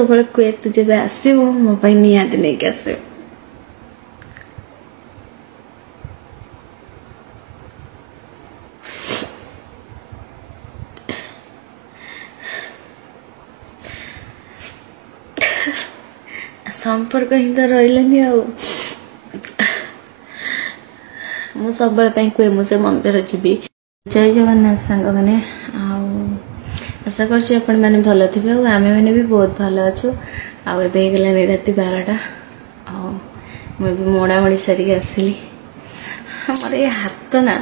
ସବୁବେଳେ କୁହେ ତୁ ଯେବେ ଆସିବୁ ମୋ ପାଇଁ ନିହାତି ନେଇକି ଆସିବୁ। संपर्क ही तो रही आ मु सब कहे मुझे मंदिर जी। जय जगन्नाथ सांग मैंने आशा कर भल थे आम मैंने भी बहुत भल अच्छु। आगे राति 12टा मुझे मोड़ामोड़ी सारिक आसली मोर ये हाथ ना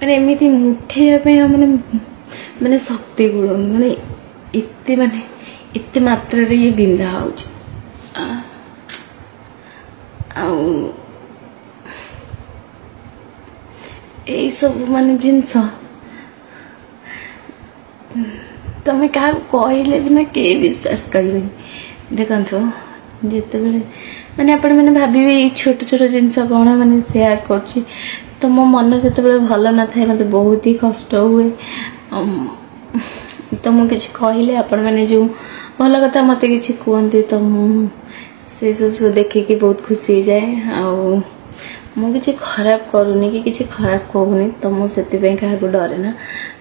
मैंने एमती मुठे मैंने मैंने शक्ति गुण मैंने इतने मात्रा रे ये बिंधा हो सब मान जिनस तुम क्या कहले भी ना के विश्वास करें। देखो जिते मैंने आपण मैंने भाभी छोट छोट जिनस कौन मैंने सेयार कर तो मो मन जिते भल न था मत बहुत ही कष्ट हुए। तो मुझे किसी कहले आपण मैंने जो भल कथा मत कि कहते तो से सब देखिकी बहुत खुशी हो जाए। मुझे खराब करूनी कि किसी खराब कहूनी तो मुझे क्या डरे ना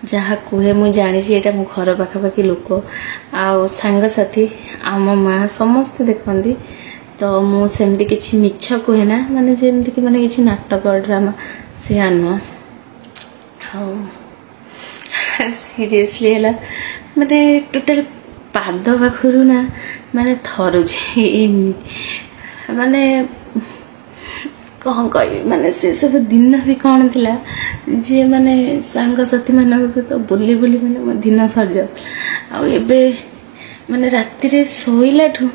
जहाँ कहे मुझे जानी यहाँ मो घर पाखापाखि लोक सांगसाथी आम माँ समस्ते देखती तो मुझे किसी मिछ कहे ना माने जमती कि माने किसी नाटक ड्रामा से नुह सीरियसली है माने टोटल पाद पाखु ना माने थरुचे माने कौन कह माने से सब दिन भी कौन थिला जे माने सांगसाथी मान सहित बुली बुली माने दिन सर जाता आबे माने राति रे सोइला ठू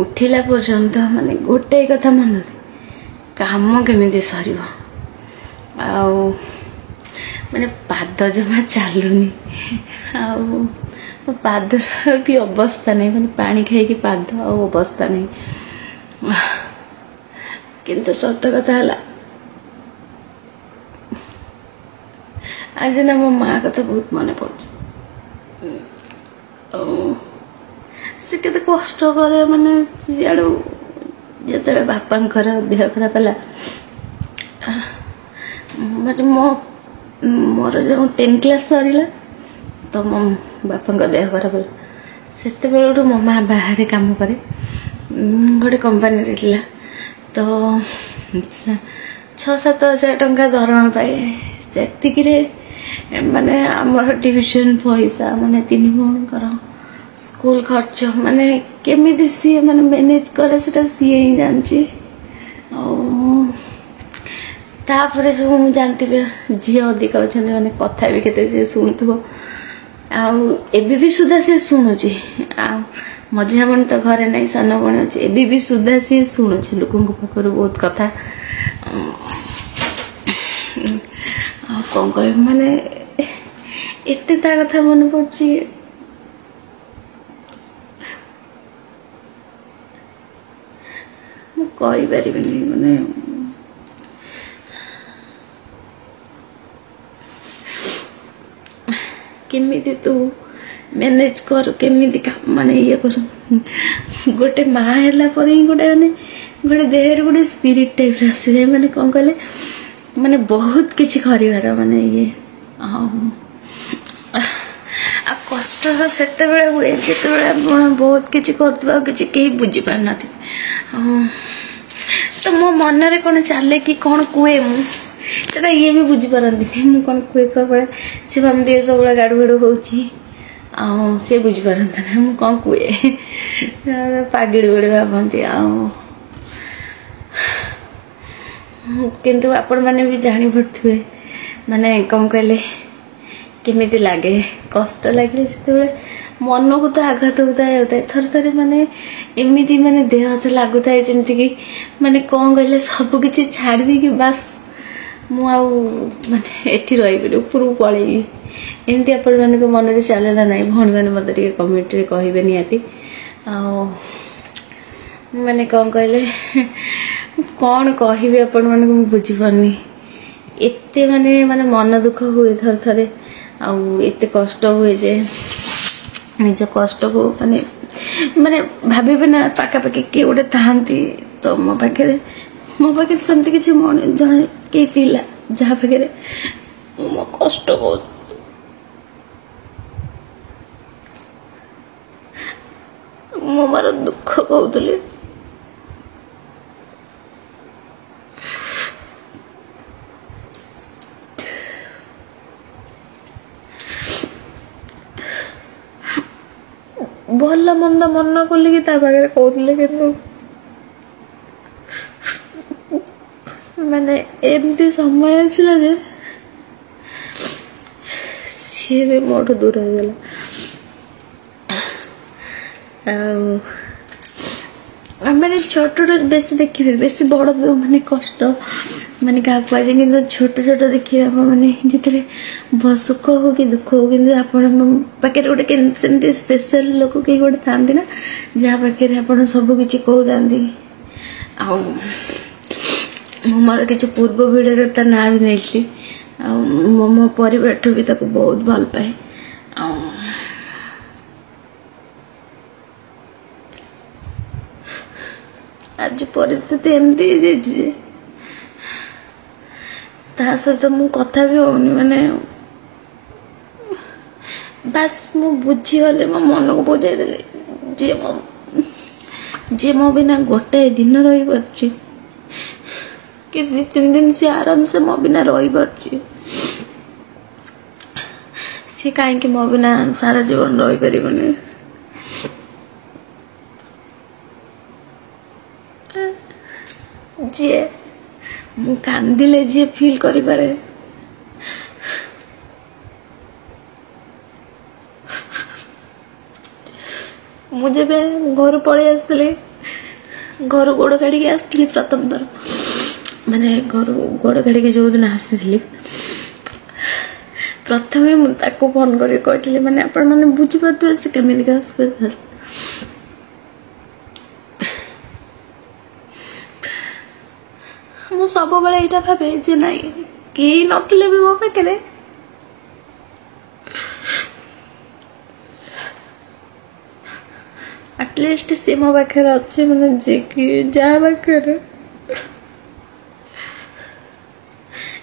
उठिला पर्यंत माने गोटे कथा मन रे काम केमिति सरिव माने पाद जमा चलुनी पाद भी अवस्था नहीं माने पानी खाई पाद अवस्था नहीं। किंतु सत्य कथा है आज ना मो माँ कथा बहुत मन पड़ से केते कष्ट करे माने सियाड़ू जिते बापा देह खराब है मतलब मोर जो 10 क्लास सरला तो मो बापा देह खराब है से मो माँ बाहर काम करे गोटे कंपनी रही तो 6-7 हजार टंका दरमा पाए से माने आमर ट्यूशन पैसा माने 3 भौणीकर स्कूल खर्च माने केमिति सी माने मैनेज करे सेटा सी ही जानची। तापर सब जानती झी अधिक अच्छा माने कथा भी केते सी शुणुथो एबे भी सुधा सी शुणुची मझिया बणी तो घरे नहीं सान बणी अच्छे एबे भी सुधा सी शुणुची लोक पाखर बहुत कथा कौन कह माने एत कथा मन पड़ी कहीपर माने केमिति तू मैनेज कर केमिति माने ये कर गोटे माँ है गोटे माने गोटे देह गोटे स्पिरिट टाइप आसी जाए माने कौन कहले माने बहुत किछि करिवार माने ये कष्ट तो सेते हुए जिते बहुत किछि करथबा किछि केही बुझी पार नथि तो मो मन रे कोन चले कि कौन कुए मु सेटा ये भी बुझी पारंती मु कौन कुए सब से भामती सब गाड़ू गाड़ू होउची सी बुझीपारता ना मु कौन कहे पागिड़ी बड़े भावती किंतु आपण मैंने भी जानी पड़े माने कम कहले केमिति लागे कष्ट लगे से मन को तो आघात होता है थर थर माने एमती माने देह हाथ लगुता है जमती कि माने कौन कहले सब किछि छाड़ दी कि बस मु माने एठी रही ऊपर पलैबी एमती आपण मान मन में चलेगा ना भौणी मैंने मत कमेंट रे कहे निहाती माने कौन कहले कौन कहि आपण मान बुझीपारनी एत माने माने मन दुख हुए थर थे एत कष्ट हुए जे निज कष्ट को माने ମାନେ ଭାବିବେ ନା ପାଖାପାଖି କିଏ ଗୋଟେ ଥାନ୍ତି ତ ମୋ ପାଖରେ ସେମିତି କିଛି ଜଣେ କେହି ଥିଲା ଯାହା ପାଖରେ ମୋ କଷ୍ଟ ବହୁତ ମୁଁ ମୋର ଦୁଃଖ କହୁଥିଲି। ଭଲ ମନ୍ଦ ମନ କଲିକି ତା ପାଖରେ କହୁଥିଲେ, କିନ୍ତୁ ମାନେ ଏମିତି ସମୟ ଆସିଲା ଯେ ସିଏ ବି ମୋଠୁ ଦୂର ହେଇଗଲା। ଆଉ ମାନେ ଛୋଟରୁ ବେଶୀ ଦେଖିବେ, ବେଶୀ ବଡ଼ ମାନେ କଷ୍ଟ ମାନେ କାହାକୁ କୁହାଯାଏ, କିନ୍ତୁ ଛୋଟ ଛୋଟ ଦେଖିବେ ଆପଣ ମାନେ ଯେତେବେଳେ ସୁଖ ହଉ କି ଦୁଃଖ ହଉ, କିନ୍ତୁ ଆପଣଙ୍କ ପାଖରେ ଗୋଟେ ସେମିତି ସ୍ପେଶାଲ ଲୋକ କେହି ଗୋଟେ ଥାନ୍ତି ନା ଯାହା ପାଖରେ ଆପଣ ସବୁ କିଛି କହୁଥାନ୍ତି। ଆଉ ମୁଁ ମୋର କିଛି ପୂର୍ବ ଭିଡ଼ିଓରେ ତା ନାଁ ବି ନେଇଥିଲି। ଆଉ ମୋ ପରିବାରଠୁ ବି ତାକୁ ବହୁତ ଭଲ ପାଏ। ଆଉ ଆଜି ପରିସ୍ଥିତି ଏମିତି ହେଇଯାଇଛି ଯେ ତା ସହିତ ମୁଁ କଥା ବି ହଉନି। ମାନେ ବାସ୍ ମୁଁ ବୁଝିଗଲି, ମୋ ମନକୁ ବୁଝେଇଦେଲି ଯିଏ ମୋ ବିନା ଗୋଟାଏ ଦିନ ରହିପାରୁଛି କି 2-3 ଦିନ ସେ ଆରାମସେ ମୋ ବିନା ରହିପାରୁଛି, ସିଏ କାହିଁକି ମୋ ବିନା ସାରା ଜୀବନ ରହିପାରିବନି। ଯିଏ ମୁଁ କାନ୍ଦିଲେ ଯିଏ ଫିଲ୍ କରିପାରେ, ମୁଁ ଯେବେ ଘରୁ ପଳେଇ ଆସିଥିଲି, ଘରୁ ଗୋଡ଼ କାଢ଼ିକି ଆସିଥିଲି ପ୍ରଥମ ଥର, ମାନେ ଘରୁ ଗୋଡ଼ କାଢ଼ିକି ଯେଉଁଦିନ ଆସିଥିଲି ପ୍ରଥମେ ମୁଁ ତାକୁ ଫୋନ୍ କରିକି କହିଥିଲି, ମାନେ ଆପଣମାନେ ବୁଝିପାରୁଥିବେ ସେ କେମିତିକା ସ୍ପେଶାଲ। ମୁଁ ସବୁବେଳେ ଏଇଟା ଭାବେ ଯେ ନାଇଁ କେହି ନଥିଲେ ବି ମୋ ପାଖରେ ଆଟଲିଷ୍ଟ ସେ ମୋ ପାଖରେ ଅଛି, ମାନେ ଯିଏକି ଯାହା ପାଖରେ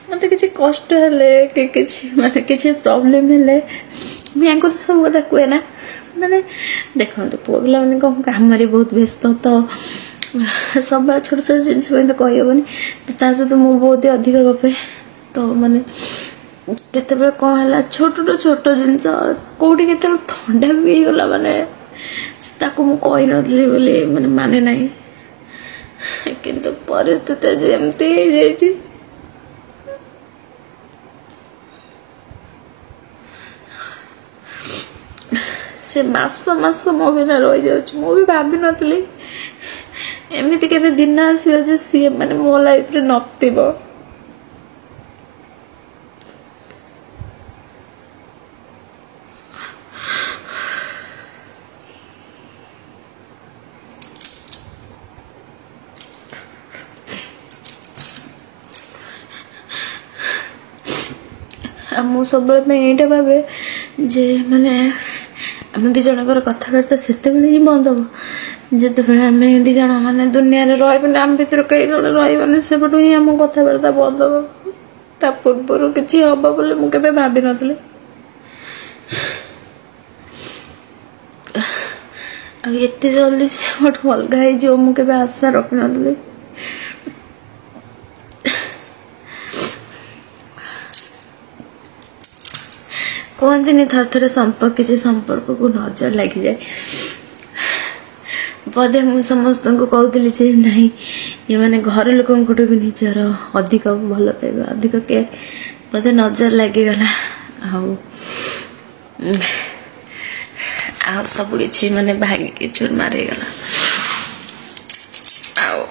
ମତେ କିଛି କଷ୍ଟ ହେଲେ କି କିଛି ମାନେ କିଛି ପ୍ରୋବ୍ଲେମ ହେଲେ ମୁଁ ୟାଙ୍କୁ ତ ସବୁ କଥା କୁହେ ନା। ମାନେ ଦେଖନ୍ତୁ ପୁଅ ପିଲାମାନେ କ'ଣ କାମରେ ବହୁତ ବ୍ୟସ୍ତ, ତ ସବୁବେଳେ ଛୋଟ ଛୋଟ ଜିନିଷ ପାଇଁ ତ କହିହେବନି। ତା ସହିତ ମୁଁ ବହୁତ ଅଧିକ ଗପେ, ତ ମାନେ କେତେବେଳେ କ'ଣ ହେଲା ଛୋଟଠୁ ଛୋଟ ଜିନିଷ କେଉଁଠି କେତେବେଳେ ଥଣ୍ଡା ବି ହେଇଗଲା, ମାନେ ତାକୁ ମୁଁ କହିନଥିଲି ବୋଲି ମାନେ ନାହିଁ, କିନ୍ତୁ ପରିସ୍ଥିତି ଯେମିତି ହେଇଯାଇଛି ସେ ମାସ ମାସ ମୋ ବିନା ରହିଯାଉଛି। ମୁଁ ବି ଭାବିନଥିଲି ଏମିତି କେବେ ଦିନ ଆସିବ ଯେ ସିଏ ମାନେ ମୋ ଲାଇଫରେ ନଥିବ। ଆଉ ମୁଁ ସବୁବେଳେ ପାଇଁ ଏଇଟା ଭାବେ ଯେ ମାନେ ଆମ ଦି ଜଣଙ୍କର କଥାବାର୍ତ୍ତା ସେତେବେଳେ ହିଁ ବନ୍ଦ ହବ ଯେତେବେଳେ ଆମେ ଦି ଜଣ ମାନେ ଦୁନିଆରେ ରହିବନି, ଆମ ଭିତରେ କେହି ଜଣେ ରହିବନି, ସେପଟୁ ହିଁ ଆମ କଥାବାର୍ତ୍ତା ବନ୍ଦ ହବ। ତା ପୂର୍ବରୁ କିଛି ହବ ବୋଲି ମୁଁ କେବେ ଭାବିନଥିଲି। ଆଉ ଏତେ ଜଲ୍ଦି ସେ ମୋଠୁ ଅଲଗା ହେଇଯିବ ମୁଁ କେବେ ଆଶା ରଖିନଥିଲି। କୁହନ୍ତିନି ଥରେ ଥରେ କିଛି ସମ୍ପର୍କକୁ ନଜର ଲାଗିଯାଏ। ବୋଧେ ମୁଁ ସମସ୍ତଙ୍କୁ କହୁଥିଲି ଯେ ନାହିଁ ଏମାନେ ଘର ଲୋକଙ୍କଠୁ ବି ନିଜର ଅଧିକ ଭଲ ପାଇବା, ଅଧିକ କେୟାର ବୋଧେ ନଜର ଲାଗିଗଲା। ଆଉ ସବୁ କିଛି ମାନେ ଭାଙ୍ଗିକି ଚୁରମାର ହେଇଗଲା। ଆଉ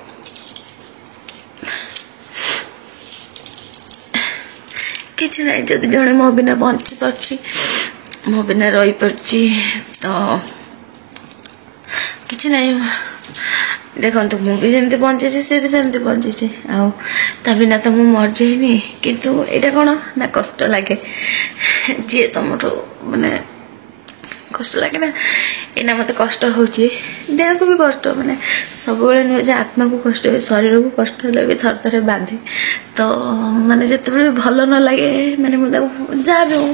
କିଛି ନାହିଁ, ଯଦି ଜଣେ ମୋ ବିନା ବଞ୍ଚି ପାରୁଛି, ମୋ ବିନା ରହିପାରୁଛି, ତ କିଛି ନାହିଁ। ଦେଖନ୍ତୁ ମୁଁ ବି ଯେମିତି ବଞ୍ଚିଛି ସେ ବି ସେମିତି ବଞ୍ଚିଛି, ଆଉ ତା ବିନା ତ ମୁଁ ମରିଯାଇନି। କିନ୍ତୁ ଏଇଟା କ'ଣ ନା କଷ୍ଟ ଲାଗେ, ଯିଏ ତମଠୁ ମାନେ କଷ୍ଟ ଲାଗେ ନା, एना मत कष्ट होची देह को भी कष्ट माने सब बेले नुहे जे आत्मा को कष्ट हुए शरीर को कष्ट हेले भी थर थरे बांधे तो माने जिते भल न लगे माने जहाँ भी हूँ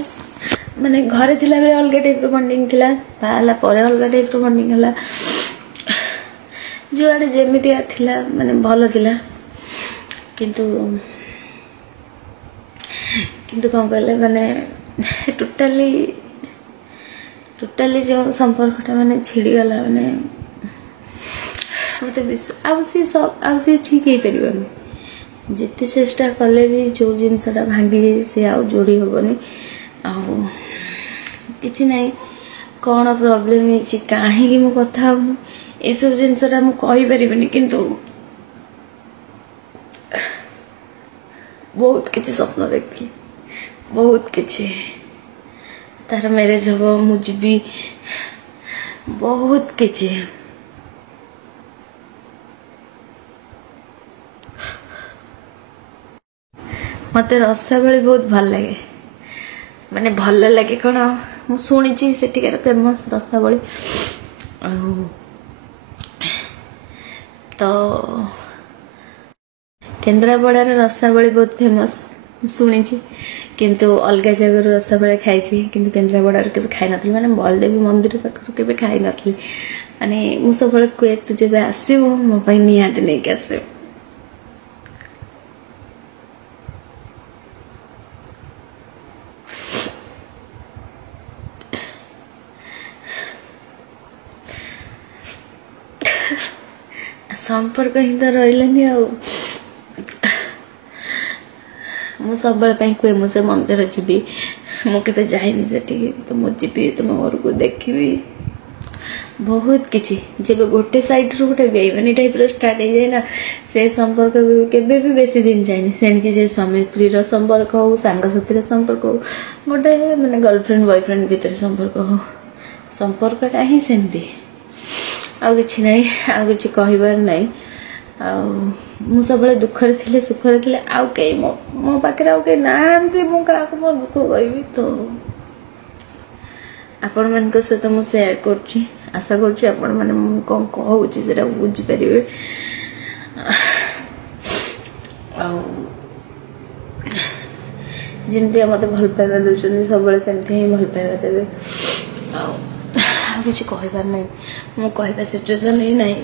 माने घरे थिला बेले अलग टाइप बॉन्डिंग थिला बाला परे अलग टाइप बॉन्डिंग हला जो आड़े जेमिति थिला माने भल थिला किंतु किंतु कौन कहले माने टोटाली जो संपर्कटा माने छिड़ी गला माने मत आउ सी ठीक हो पार जिते चेष्टा कले भी जो जिनसटा भांगी सी आउ जोड़ी हेनी कि ना कौन प्रोब्लेम है कहीं मु कथा ये सब जिनसटा मुझे कहीपरि किंतु बहुत किसी स्वप्न देखी बहुत किसी तार मैरिज हम मुझे बहुत किसी मत रसावली बहुत भल लगे माने भल लगे कौन मुझे सेठिकार फेमस रसावली तो केन्द्रापड़ार रसावली बहुत फेमस शुणी किंतु अलग जगह रसावली खाई किंतु केन्द्रापड़ार के खाई नी माने बलदेवी मंदिर पाखर के खाई नी माने मु सब कहे तू जब आसबू मो निहाती नहीं कि आस संपर्क ही तो रही मु सब कहे मुझे मंदिर जी मुझे जाइनी से तो मुझे तुम घर को देखी बहुत किसी जब गोटे साइड रू गोटे बेईमानी टाइप स्टार्ट हो जाए ना से संपर्क केबे भी बेसी दिन जाए सेणिकी से स्वामी स्त्री संपर्क हो सांगसाथी संपर्क हो गोटे माने गर्लफ्रेंड बॉयफ्रेंड भितर संपर्क हो संपर्कटा ही सेमती आउ कि ना आउ कि कहबार ना मु सब दुखरे थे सुखरे थे आउ कई मो पाखे आउ कई ना मो दुख कहि तो आपण मान सहित मुझे सेयार कर आशा कर मैंने कौन कहूँ से बुझीपारे जमती मत भल पाइबा दूसरी सब सेमती ही भल पाइबा देवे आ किसी कहबार ना मु कहबा सिचुएशन ही नहीं।